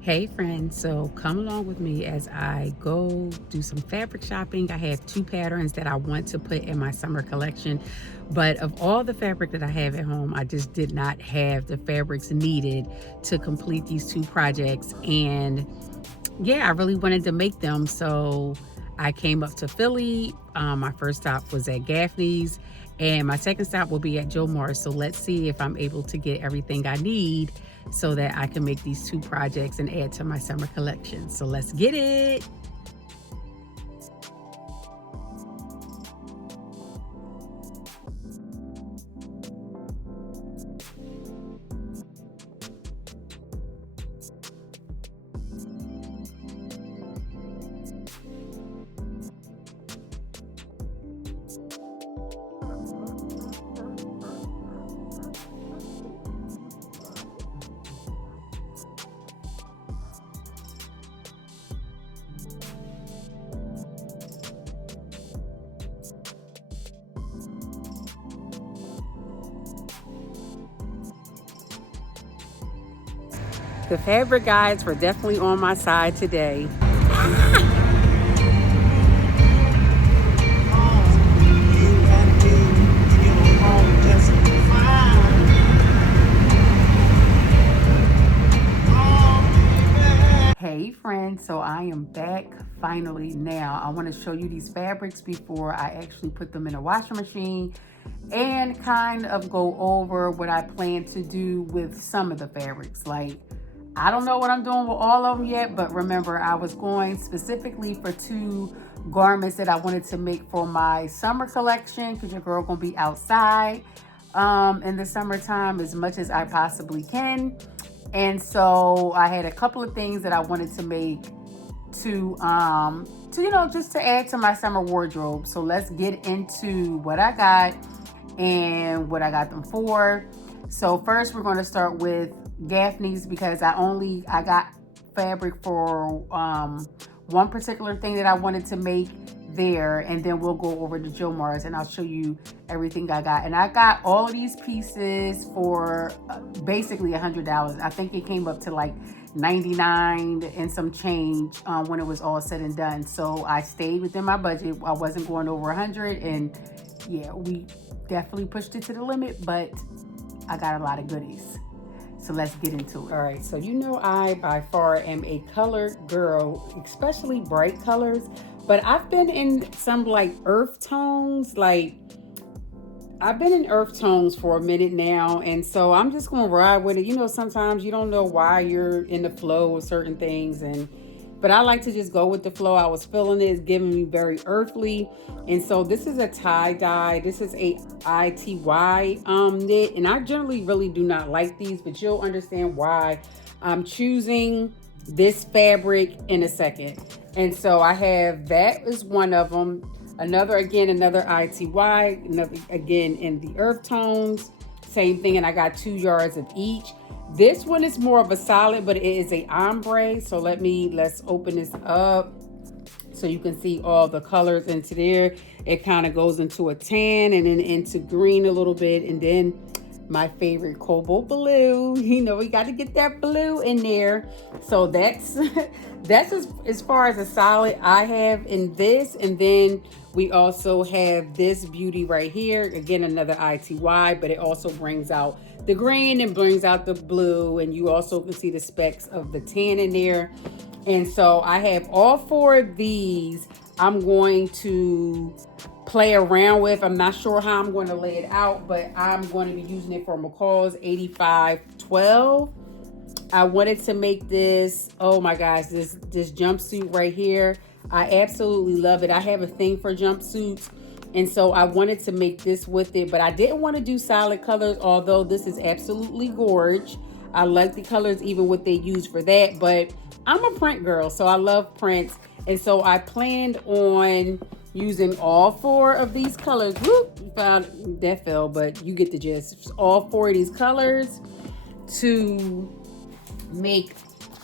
Hey friends, so come along with me as I go do some fabric shopping. I have two patterns that I want to put in my summer collection, but of all the fabric that I have at home, I just did not have the fabrics needed to complete these two projects. And yeah, I really wanted to make them, so I came up to Philly. My first stop was at Gaffney's, and my second stop will be at Jomar. So let's see if I'm able to get everything I need so that I can make these two projects and add to my summer collection. So let's get it. The fabric guides were definitely on my side today. Hey friends, so I am back finally now. I want to show you these fabrics before I actually put them in a washing machine and kind of go over what I plan to do with some of the fabrics. Like, I don't know what I'm doing with all of them yet, but remember, I was going specifically for two garments that I wanted to make for my summer collection because your girl gonna be outside in the summertime as much as I possibly can. And so I had a couple of things that I wanted to make to just to add to my summer wardrobe. So let's get into what I got and what I got them for. So first we're going to start with Gaffney's because I got fabric for one particular thing that I wanted to make there, and then we'll go over to Jomar's and I'll show you everything I got. And I got all of these pieces for basically $100. I think it came up to like 99 and some change when it was all said and done. So I stayed within my budget. I wasn't going over 100, and yeah, we definitely pushed it to the limit, but I got a lot of goodies. So let's get into it. All right, so I by far am a color girl, especially bright colors, but I've been in some like earth tones, I've been in earth tones for a minute now, and so I'm just gonna ride with it. Sometimes you don't know why you're in the flow of certain things, but I like to just go with the flow. I was feeling it. It's giving me very earthly. And so this is a tie-dye. This is a ITY knit. And I generally really do not like these, but you'll understand why I'm choosing this fabric in a second. And so I have, that is one of them. Another ITY, another again in the earth tones. Same thing, and I got 2 yards of each. This one is more of a solid, but it is a ombre. So let's open this up so you can see all the colors into there. It kind of goes into a tan and then into green a little bit, and then my favorite cobalt blue. We got to get that blue in there. So that's as far as a solid I have in this. And then we also have this beauty right here. Again, another ITY, but it also brings out the green and brings out the blue. And you also can see the specks of the tan in there. And so I have all 4 of these I'm going to play around with. I'm not sure how I'm going to lay it out, but I'm going to be using it for McCall's 8512. I wanted to make this, oh my gosh, this jumpsuit right here. I absolutely love it. I have a thing for jumpsuits, and so I wanted to make this with it, but I didn't want to do solid colors, although this is absolutely gorge. I like the colors, even what they use for that, but I'm a print girl, so I love prints. And so I planned on using all 4 of these colors. Whoop, found that fell, but you get the gist. All 4 of these colors to make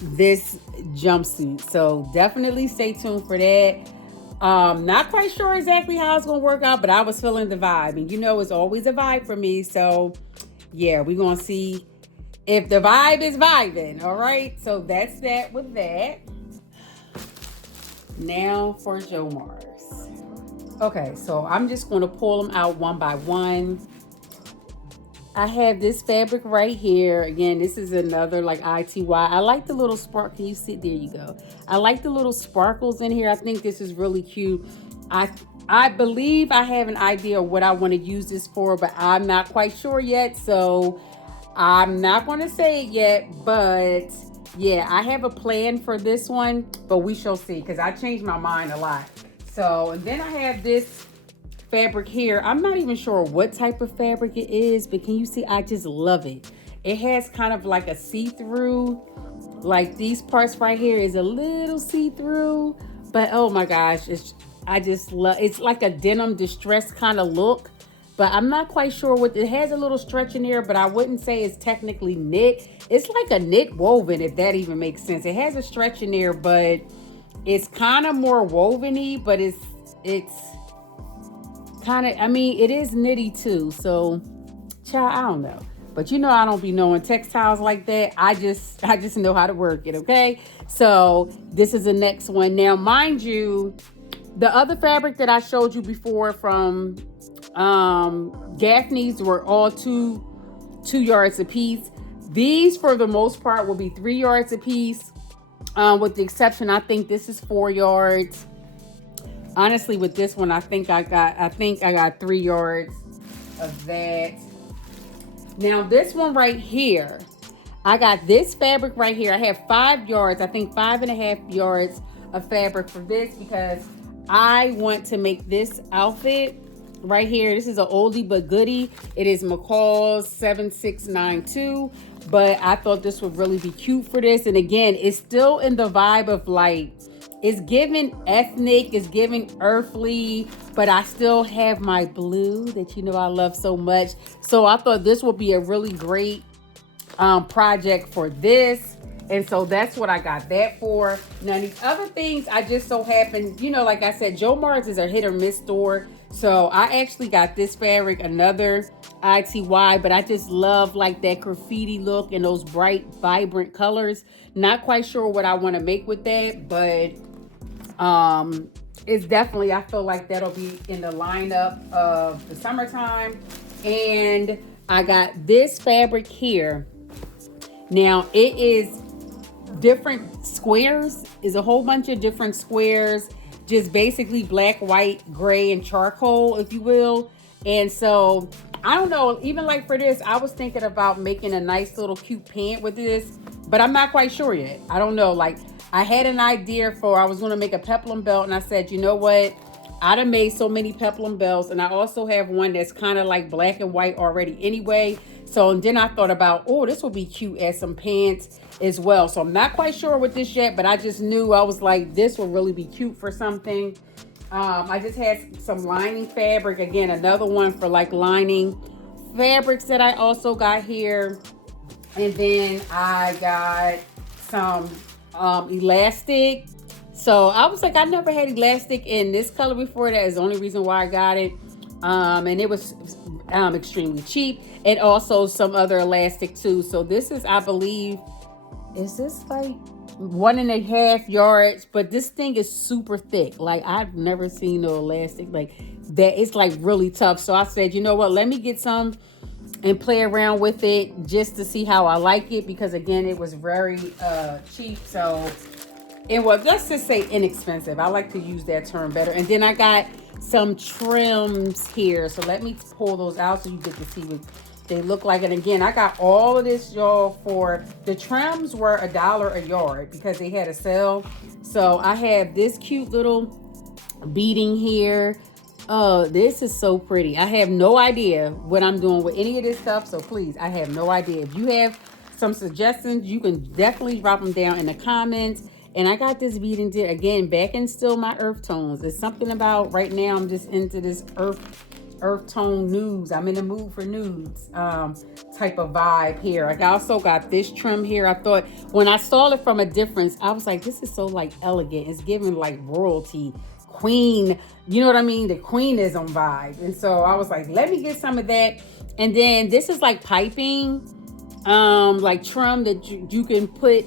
this jumpsuit. So definitely stay tuned for that. Not quite sure exactly how it's gonna work out, but I was feeling the vibe, and it's always a vibe for me. So yeah, we're gonna see if the vibe is vibing, all right? So that's that with that. Now for Jomar's. Okay, so I'm just going to pull them out one by one. I have this fabric right here. Again, this is another like ITY. I like the little spark. Can you see? There you go. I like the little sparkles in here. I think this is really cute. I believe I have an idea of what I want to use this for, but I'm not quite sure yet. So I'm not going to say it yet, but yeah, I have a plan for this one, but we shall see because I changed my mind a lot. So, and then I have this fabric here. I'm not even sure what type of fabric it is, but can you see? I just love it. It has kind of like a see-through, like these parts right here is a little see-through, but oh my gosh, I just love, it's like a denim distress kind of look, but I'm not quite sure what, it has a little stretch in there, but I wouldn't say it's technically knit. It's like a knit woven, if that even makes sense. It has a stretch in there, but it's kind of more woven-y, but it's kind of, I mean, it is knitty too. So, child, I don't know. But you know, I don't be knowing textiles like that. I just know how to work it, okay? So, this is the next one. Now, mind you, the other fabric that I showed you before from Gaffney's were all two yards a piece. These, for the most part, will be 3 yards a piece. With the exception, I think this is 4 yards. Honestly, with this one, I think I got 3 yards of that. Now, this one right here, I got this fabric right here. I have 5 yards, I think 5.5 yards of fabric for this because I want to make this outfit right here. This is an oldie but goodie. It is McCall's 7692, but I thought this would really be cute for this. And again, it's still in the vibe of like, it's giving ethnic, it's giving earthly, but I still have my blue that you know I love so much. So I thought this would be a really great project for this. And so that's what I got that for. Now these other things, I just so happened, you know, like I said, Jomar's is a hit or miss store. So I actually got this fabric, another ITY, but I just love like that graffiti look and those bright, vibrant colors. Not quite sure what I want to make with that, but it's definitely, I feel like that'll be in the lineup of the summertime. And I got this fabric here. Now it is different squares, is a whole bunch of different squares, just basically black, white, gray, and charcoal, if you will. And so I don't know, even like for this, I was thinking about making a nice little cute pant with this, but I'm not quite sure yet. I don't know, like I had an idea for, I was going to make a peplum belt, and I said, you know what, I done made so many peplum belts, and I also have one that's kind of like black and white already anyway. So, and then I thought about, oh, this would be cute as some pants as well. So I'm not quite sure with this yet, but I just knew, I was like, this will really be cute for something. I just had some lining fabric. Again, another one for like lining fabrics that I also got here. And then I got some elastic. So I was like, I never had elastic in this color before. That is the only reason why I got it. And it was extremely cheap. And also some other elastic too. So this is, I believe, is this like 1.5 yards? But this thing is super thick. Like I've never seen no elastic like that. It's like really tough. So I said, you know what, let me get some and play around with it just to see how I like it, because again, it was very cheap. So it was, let's just say, inexpensive. I like to use that term better. And then I got some trims here. So let me pull those out so you get to see what they look like. And again, I got all of this, y'all, for the trims were $1 a yard because they had a sale. So I have this cute little beading here. Oh, this is so pretty. I have no idea what I'm doing with any of this stuff. So please, I have no idea. If you have some suggestions, you can definitely drop them down in the comments. And I got this beading again, back in still my earth tones. It's something about right now, I'm just into this earth tone nudes. I'm in the mood for nudes type of vibe here. I also got this trim here. I thought when I saw it from a difference, I was like, this is so like elegant. It's giving like royalty, queen, you know what I mean? The queenism vibe. And so I was like, let me get some of that. And then this is like piping. like trim that you can put,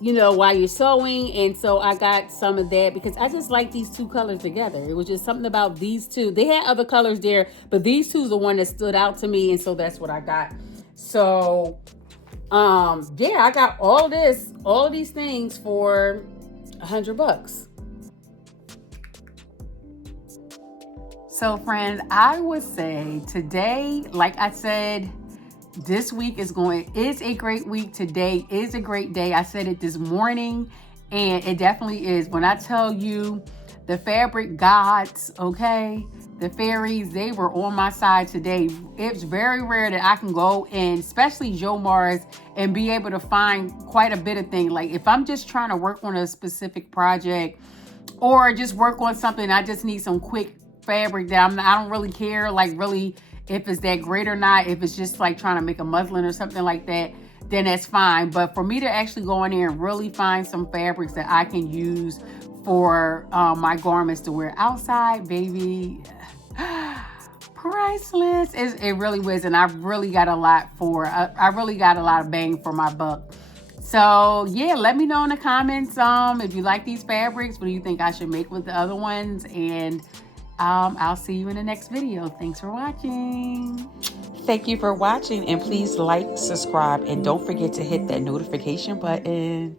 you know, while you're sewing. And so I got some of that because I just like these two colors together. It was just something about these two. They had other colors there, but these two is the one that stood out to me, and so that's what I got. So yeah, I got all of these things for $100. So friends, I would say today, like I said, this week is a great week. Today is a great day. I said it this morning, and it definitely is. When I tell you the fabric gods, okay, the fairies, they were on my side today. It's very rare that I can go in, especially Jomar's, and be able to find quite a bit of things. Like if I'm just trying to work on a specific project or just work on something, I just need some quick fabric that I don't really care, like really, if it's that great or not. If it's just like trying to make a muslin or something like that, then that's fine. But for me to actually go in there and really find some fabrics that I can use for my garments to wear outside, baby, priceless. It really was, and I really got a lot I really got a lot of bang for my buck. So yeah, let me know in the comments if you like these fabrics. What do you think I should make with the other ones? And I'll see you in the next video. Thanks for watching. Thank you for watching, and please like, subscribe, and don't forget to hit that notification button.